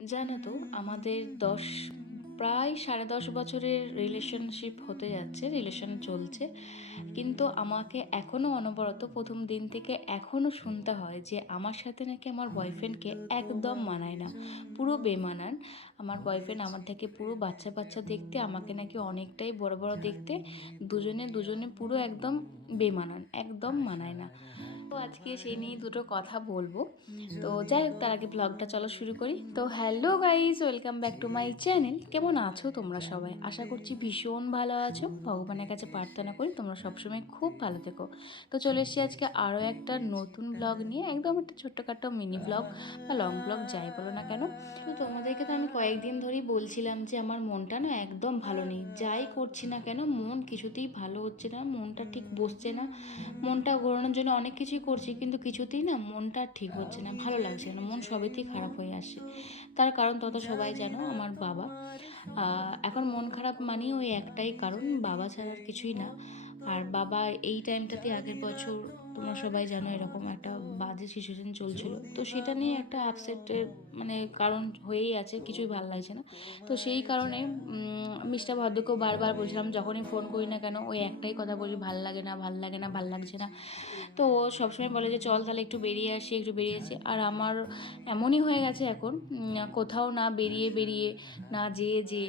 জানো তো আমাদের প্রায় 10.5 বছরের রিলেশনশিপ হতে যাচ্ছে, রিলেশন চলছে। কিন্তু আমাকে এখনও অনবরত প্রথম দিন থেকে এখনও শুনতে হয় যে আমার সাথে নাকি আমার বয়ফ্রেন্ডকে একদম মানায় না, পুরো বেমানান। আমার বয়ফ্রেন্ড আমার থেকে পুরো বাচ্চা বাচ্চা দেখতে, আমাকে নাকি অনেকটাই বড় বড় দেখতে। দুজনে দুজনে পুরো একদম বেমানান, একদম মানায় না। তো আজকে সেই নিয়ে দুটো কথা বলবো। তো যাই হোক, তার আগে ব্লগটা চলো শুরু করি। তো hello guys, welcome back to my channel. কেমন আছো তোমরা সবাই? আশা করছি ভীষণ ভালো আছো। ভগবানের কাছে প্রার্থনা করি তোমরা সবসময় খুব ভালো থেকো। তো চলে এসেছি আজকে আরও একটা নতুন ব্লগ নিয়ে, একদম একটা ছোট্টখাটো মিনি ব্লগ বা লং ব্লগ যাই বলো না কেন। তো তোমাদেরকে তো আমি কয়েকদিন ধরেই বলছিলাম যে আমার মনটা না একদম ভালো নেই। যাই করছি না কেন মন কিছুতেই ভালো হচ্ছে না, মনটা ঠিক বসছে না। মনটা ঘোরানোর জন্য অনেক কিছুই করছি, কিন্তু কিছুতেই না মনটা ঠিক হচ্ছে না, ভালো লাগছে না, মন সবেতেই খারাপ হয়ে আসছে। তার কারণ তত সবাই জানো, আমার বাবা। এখন মন খারাপ মানেই ওই একটাই কারণ, বাবা ছাড়া আর কিছুই না। আর বাবা এই টাইমটাতে আগের বছর তোমরা সবাই জানো এরকম একটা বাজে সিচুয়েশন চলছিল, তো সেটা নিয়ে একটা আপসেটের মানে কারণ হয়েই আছে, কিছুই ভালো লাগছে না। তো সেই কারণে মিস্টার ভদ্রকেও বারবার বলছিলাম, যখনই ফোন করি না কেন ওই একটাই কথা বলি, ভাল লাগে না, ভাল লাগে না, ভাল লাগছে না। তো ও সবসময় বলে যে চল তাহলে একটু বেরিয়ে আসি, একটু বেরিয়ে আসি। আর আমার এমনই হয়ে গেছে এখন, কোথাও না বেরিয়ে বেরিয়ে, না যেয়ে যে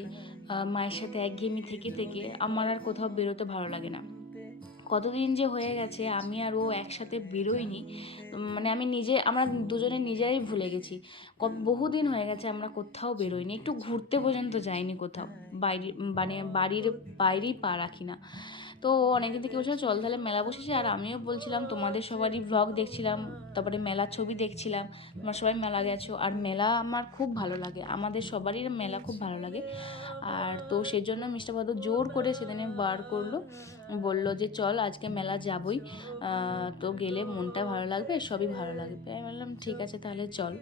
মায়ের সাথে একঘেয়েমি থেকে থেকে আমার আর কোথাও বেরোতে ভালো লাগে না। কতদিন যে হয়ে গেছে আমি আর ও একসাথে বেরোইনি, মানে আমরা দুজনে নিজেরাই ভুলে গেছি। বহুদিন হয়ে গেছে আমরা কোথাও বেরোইনি, একটু ঘুরতে পর্যন্ত যাইনি কোথাও। বাইরে মানে বাড়ির বাইরেই পা রাখি না। তো অনেকদিন থেকে বলছিল চল তাহলে মেলা বসেছে, আর আমিও বলছিলাম, তোমাদের সবারই ভ্লগ দেখছিলাম, তারপরে মেলার ছবি দেখছিলাম, তোমরা সবাই মেলা গেছো। আর মেলা আমার খুব ভালো লাগে, আমাদের সবারই মেলা খুব ভালো লাগে। আর তো সেই জন্য মিস্টার ভদ্র জোর করে সেদিনে বার করলো, বলল যে চল আজকে মেলা যাবই, তো গেলে মনটা ভালো লাগবে, সবই ভালো লাগবে। আমি বললাম ঠিক আছে তাহলে চল।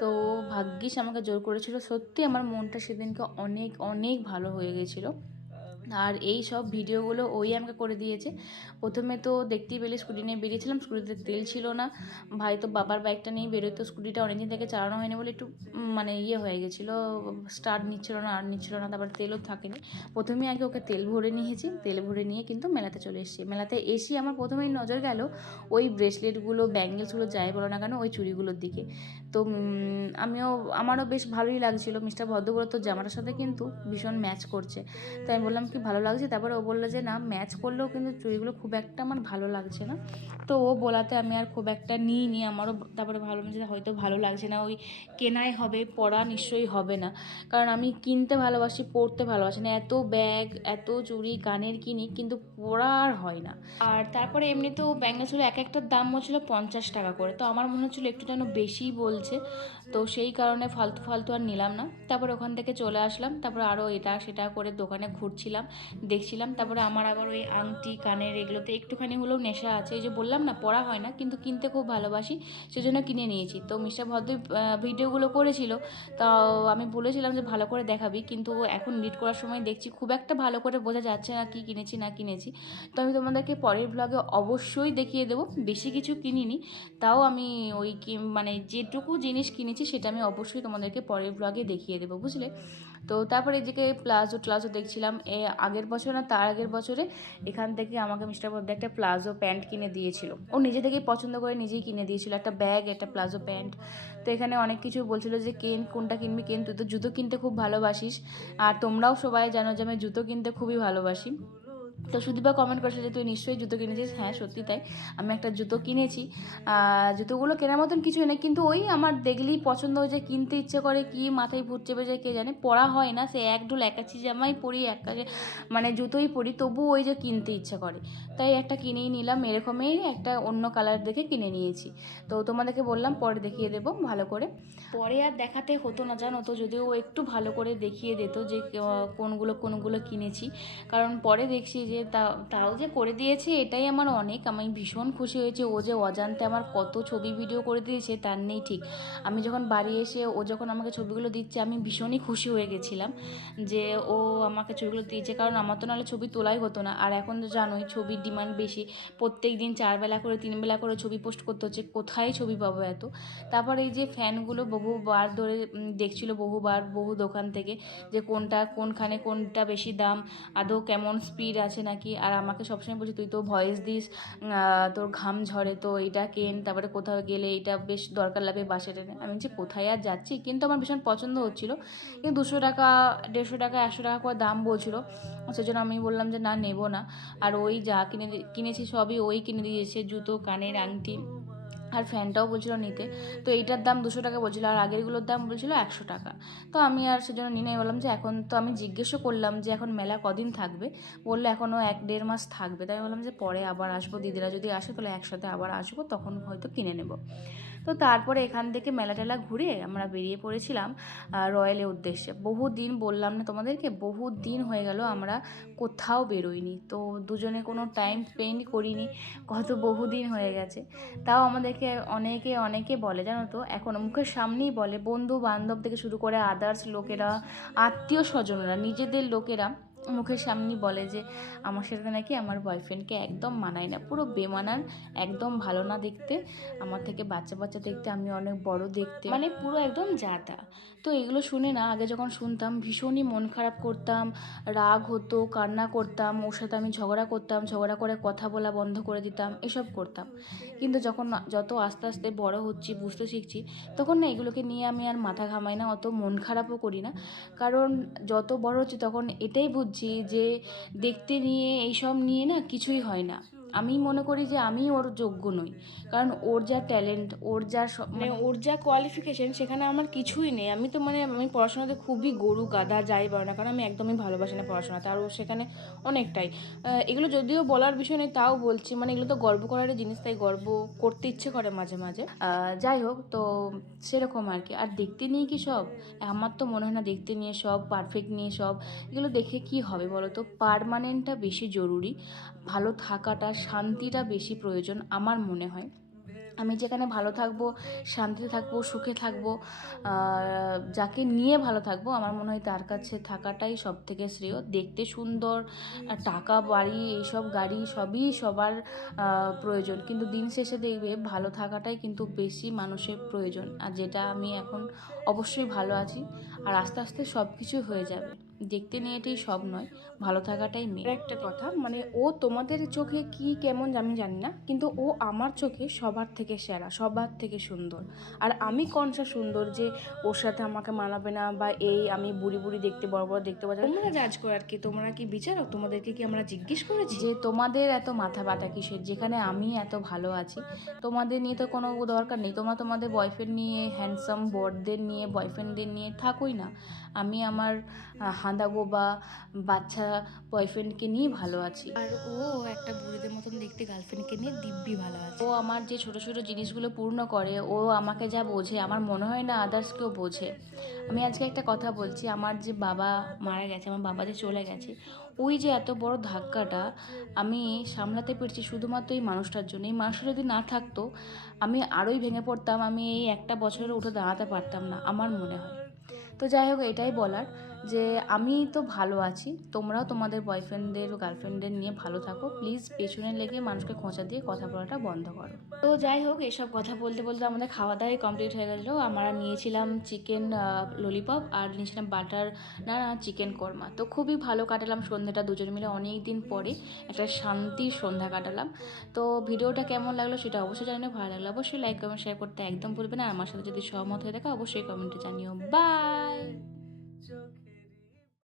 তো ভাগ্যিস আমাকে জোর করেছিল, সত্যি আমার মনটা সেদিনকে অনেক অনেক ভালো হয়ে গেছিলো। আর এই সব ভিডিওগুলো ওই আমাকে করে দিয়েছে। প্রথমে তো দেখতেই পেলে স্কুটি নিয়ে বেরিয়েছিলাম, স্কুটিতে তেল ছিল না। ভাই তো বাবার বাইকটা নিয়ে বেরোতো, স্কুটিটা অনেকদিন থেকে চালানো হয়নি বলে একটু মানে হয়ে গেছিলো, স্টার্ট নিচ্ছিল না, আর নিচ্ছিল না, তারপর তেলও থাকেনি। প্রথমে আগে ওকে তেল ভরে নিয়েছি, তেল ভরে নিয়ে কিন্তু মেলাতে চলে এসেছি। মেলাতে এসে আমার প্রথমেই নজর গেল ওই ব্রেসলেটগুলো, ব্যাঙ্গেলসগুলো যাই বলো না কেন, ওই চুড়িগুলোর দিকে। তো আমারও বেশ ভালোই লাগছিলো, মিস্টার ভদ্রব্রত জামাটার সাথে কিন্তু ভীষণ ম্যাচ করছে। তাই আমি বললাম কি ভালো লাগছে, তারপরে ও বললো যে না ম্যাচ করলেও কিন্তু চুড়িগুলো খুব একটা আমার ভালো লাগছে না। তো ও বলাতে আমি আর খুব একটা নিইনি, আমারও তারপরে ভালো যে হয়তো ভালো লাগছে না, ওই কেনাই হবে, পরা নিশ্চয়ই হবে না। কারণ আমি কিনতে ভালোবাসি, পরতে ভালোবাসি না। এত ব্যাগ, এত চুড়ি কানের কিনি, কিন্তু পরা আর হয় না। আর তারপরে এমনিতেও ব্যাঙ্গেলসগুলো এক একটার দাম হচ্ছিল 50 টাকা করে, তো আমার মনে হচ্ছিলো একটু যেন বেশিই বলছে। তো সেই কারণে ফালতু ফালতু আর নিলাম না। তারপরে ওখান থেকে চলে আসলাম, তারপরে আরও এটা সেটা করে দোকানে ঘুরছিলাম, দেখছিলাম। তারপরে আমার আবার ওই আংটি কানের এগুলোতে একটুখানি হলেও নেশা আছে, এই যে বললাম না পড়া হয় না, কিন্তু কিনতে খুব ভালোবাসি, সেজন্য কিনে নিয়েছি। তো মিস্টার ভদ্র ভিডিওগুলো করেছিল, তাও আমি বলেছিলাম যে ভালো করে দেখাবি, কিন্তু এখন এডিট করার সময় দেখছি খুব একটা ভালো করে বোঝা যাচ্ছে না কি কিনেছি না কিনেছি। তো আমি তোমাদেরকে পরের ব্লগে অবশ্যই দেখিয়ে দেবো। বেশি কিছু কিনিনি, তাও আমি ওই মানে যেটুকু জিনিস কিনেছি সেটা আমি অবশ্যই তোমাদেরকে পরের ব্লগে দেখিয়ে দেবো, বুঝলে। তো তারপরে এদিকে প্লাজো দেখছিলাম, আগের বছর না তার আগের বছরে এখান থেকে আমাকে মিস্টার বদ্দা একটা প্লাজো প্যান্ট কিনে দিয়েছিল। ও নিজে থেকেই পছন্দ করে নিজেই কিনে দিয়েছিল, একটা ব্যাগ, একটা প্লাজো প্যান্ট। তো এখানে অনেক কিছু বলছিল যে কোনটা কিনবি তুই তো জুতো কিনতে খুব ভালোবাসিস, আর তোমরাও সবাই জানো যে আমি জুতো কিনতে খুবই ভালোবাসি। তো সুদীপা কমেন্ট করেছে যে তুই নিশ্চয়ই জুতো কিনেছিস। হ্যাঁ সত্যি তাই, আমি একটা জুতো কিনেছি। জুতোগুলো কেনার মতন কিছুই নেই, কিন্তু ওই আমার দেখলেই পছন্দ হয়ে যায়, কিনতে ইচ্ছে করে, কি মাথায় ভূত চেপে যায় কে জানে, পরা হয় না। সে একডুল একাচি জামাই পরি, মানে জুতোই পরি, তবু ওই যে কিনতে ইচ্ছে করে, তাই একটা কিনেই নিলাম। এরকমই একটা অন্য কালার দেখে কিনে নিয়েছি। তো তোমাদেরকে বললাম পরে দেখিয়ে দেবো ভালো করে। পরে আর দেখাতে হতো না জানো তো, যদিও ও একটু ভালো করে দেখিয়ে দিত যে কোনগুলো কোনগুলো কিনেছি। কারণ পরে দেখছি যে তাও যে করে দিয়েছে এটাই আমার অনেক, আমি ভীষণ খুশি হয়েছি। ও যে অজান্তে আমার কত ছবি ভিডিও করে দিয়েছে তার নেই ঠিক। আমি যখন বাড়ি এসে ও যখন আমাকে ছবিগুলো দিচ্ছে আমি ভীষণই খুশি হয়ে গেছিলাম যে ও আমাকে ছবিগুলো দিয়েছে, কারণ আমার তো নাহলে ছবি তোলাই হতো না। আর এখন তো জানোই ছবির ডিমান্ড বেশি, প্রত্যেক দিন 4 বেলা করে 3 বেলা করে ছবি পোস্ট করতে হচ্ছে, কোথায় ছবি পাবো এত। তারপর এই যে ফ্যানগুলো বহুবার ধরে দেখছিল, বহুবার বহু দোকান থেকে, যে কোনখানে কোনটা বেশি দাম, আদৌ কেমন স্পিড আছে নাকি। আর আমাকে সবসময় বলছে তুই তো ভয়েস দিস, তোর ঘাম ঝরে, তো এইটা কেন, তারপরে কোথাও গেলে এটা বেশ দরকার লাগে বাসে ট্রেনে। আমি বলছি কোথায় আর যাচ্ছি, কিন্তু আমার ভীষণ পছন্দ হচ্ছিলো। কিন্তু 200 টাকা 150 টাকা 100 টাকা করে দাম বলছিলো, সেজন্য আমি বললাম যে না, নেবো না। আর ওই যা কিনেছি সবই ওই কিনে দিয়েছে, জুতো, কানের আংটি, আর ফ্যানটাও বলছিল নিতে। তো এইটার দাম 200 টাকা বলছিল, আর আগেরগুলোর দাম বলছিল 100 টাকা। তো আমি আর সেজন্য নিয়ে বললাম যে এখন তো, আমি জিজ্ঞেসও করলাম যে এখন মেলা কদিন থাকবে, বললো এখনও 1-1.5 মাস থাকবে। তাই আমি বললাম যে পরে আবার আসবো, দিদিরা যদি আসে তাহলে একসাথে আবার আসবো, তখন হয়তো কিনে নেব। তো তারপরে এখান থেকে মেলা টেলা ঘুরে আমরা বেরিয়ে পড়েছিলাম রয়্যালের উদ্দেশ্যে। বহু দিন, বললাম না তোমাদেরকে, বহু দিন হয়ে গেল আমরা কোথাও বেরোইনি, তো দুজনে কোনো টাইম স্পেন্ড করিনি, কত বহু দিন হয়ে গেছে। তাও আমাদেরকে অনেকে বলে, জানো তো, এখন মুখের সামনেই বলে, বন্ধু বান্ধব থেকে শুরু করে আদার্স লোকেরা, আত্মীয় স্বজনরা, নিজেদের লোকেরা মুখের সামনেই বলে যে আমার সাথে নাকি আমার বয়ফ্রেন্ডকে একদম মানায় না, পুরো বেমানান, একদম ভালো না দেখতে, আমার থেকে বাচ্চা বাচ্চা দেখতে, আমি অনেক বড় দেখতে, মানে পুরো একদম জাতা। তো এগুলো শুনে না, আগে যখন শুনতাম ভীষণই মন খারাপ করতাম, রাগ হতো, কান্না করতাম, ওর সাথে আমি ঝগড়া করতাম, ঝগড়া করে কথা বলা বন্ধ করে দিতাম, এসব করতাম। কিন্তু যত আস্তে আস্তে বড় হচ্ছি, বুঝতে শিখছি, তখন না এগুলোকে নিয়ে আমি আর মাথা ঘামাই না, অত মন খারাপও করি না। কারণ যত বড় হচ্ছি তখন এটাই বুঝছি যে দেখতে নিয়ে, এইসব নিয়ে না কিছুই হয় না। আমি মনে করি যে আমি ওর যোগ্য নই, কারণ ওর যা ট্যালেন্ট, ওর যা মানে ওর যা কোয়ালিফিকেশন, সেখানে আমার কিছুই নেই। আমি তো আমি পড়াশোনাতে খুবই গরু গাধা যাই বলো না, কারণ আমি একদমই ভালোবাসি না পড়াশোনাতে, আর ও সেখানে অনেকটাই। এগুলো যদিও বলার বিষয় নেই, তাও বলছি, মানে এগুলো তো গর্ব করার জিনিস, তাই গর্ব করতে ইচ্ছে করে মাঝে মাঝে। যাই হোক, তো সেরকম আর কি। আর দেখতে নিয়ে কি সব, আমার তো মনে হয় না দেখতে নিয়ে সব, পারফেক্ট নিয়ে সব, এগুলো দেখে কি হবে বলো তো। পার্মানেন্টটা বেশি জরুরি, ভালো থাকাটা, শান্তিটা বেশি প্রয়োজন আমার মনে হয়। আমি যেখানে ভালো থাকবো, শান্তিতে থাকবো, সুখে থাকবো, যাকে নিয়ে ভালো থাকবো, আমার মনে হয় তার কাছে থাকাটাই সব থেকে শ্রেয়। দেখতে সুন্দর, টাকা, বাড়ি, এইসব গাড়ি সবই সবার প্রয়োজন, কিন্তু দিন শেষে দেখবে ভালো থাকাটাই কিন্তু বেশি মানুষের প্রয়োজন। আর যেটা আমি এখন অবশ্যই ভালো আছি, আর আস্তে আস্তে সব কিছু হয়ে যাবে। দেখতে নিয়ে এটাই সব নয়, ভালো থাকাটাই মেন। একটা কথা, মানে ও তোমাদের চোখে কি কেমন আমি জানি না, কিন্তু ও আমার চোখে সবার থেকে সেরা, সবার থেকে সুন্দর। আর আমি কোনটা সুন্দর যে ওর সাথে আমাকে মানাবে না, বা এই আমি বুড়ি বুড়ি দেখতে, বড় বড় দেখতে পাচ্ছি, তোমরা জাজ করো আর কি, তোমরা কি বিচারো, তোমাদেরকে কি আমরা জিজ্ঞেস করেছি যে তোমাদের এত মাথা ব্যথা কিসের, যেখানে আমি এত ভালো আছি। তোমাদের নিয়ে তো কোনো দরকার নেই, তোমরা তোমাদের বয়ফ্রেন্ড নিয়ে, হ্যান্ডসাম বরদের নিয়ে, বয়ফ্রেন্ডদের নিয়ে থাকোই না। আমি আমার হাঁদাগোবা বাচ্চা বয়ফ্রেন্ডকে নিয়ে ভালো আছি, আর ও একটা বুড়িদের মতন দেখতে গার্লফ্রেন্ডকে নিয়ে দিব্যি ভালো আছে। ও আমার যে ছোট ছোট জিনিসগুলো পূর্ণ করে, ও আমাকে যা বোঝে, আমার মনে হয় না আদার্স কেউ বোঝে। আমি আজকে একটা কথা বলছি, আমার যে বাবা মারা গেছে, আমার বাবা যে চলে গেছে, ওই যে এত বড় ধাক্কাটা আমি সামলাতে পেরেছি শুধুমাত্র এই মানুষটার জন্য। এই মানুষটা যদি না থাকতো আমি আরোই ভেঙে পড়তাম, আমি এই একটা বছরে উঠে দাঁড়াতে পারতাম না আমার মনে হয়। তো যাই হোক, এটাই বলার যে আমি তো ভালো আছি, তোমরাও তোমাদের বয়ফ্রেন্ডদের গার্লফ্রেন্ডদের নিয়ে ভালো থাকো প্লিজ। পেছনে লেগে মানুষকে খোঁচা দিয়ে কথা বলাটা বন্ধ করো। তো যাই হোক, এসব কথা বলতে বলতে আমাদের খাওয়া দাওয়াই কমপ্লিট হয়ে গেছিলো। আমরা নিয়েছিলাম চিকেন ললিপপ, আর নিয়েছিলাম বাটার নান, চিকেন কোরমা। তো খুবই ভালো কাটালাম সন্ধ্যাটা দুজনে মিলে, অনেক দিন পরে একটা শান্তির সন্ধ্যা কাটালাম। তো ভিডিওটা কেমন লাগলো সেটা অবশ্যই জানিও, ভালো লাগলো অবশ্যই লাইক কমেন্ট শেয়ার করতে একদম ভুলবে না। আমার সাথে যদি সহমত হয়ে থাকে অবশ্যই কমেন্টে জানিও। বাই।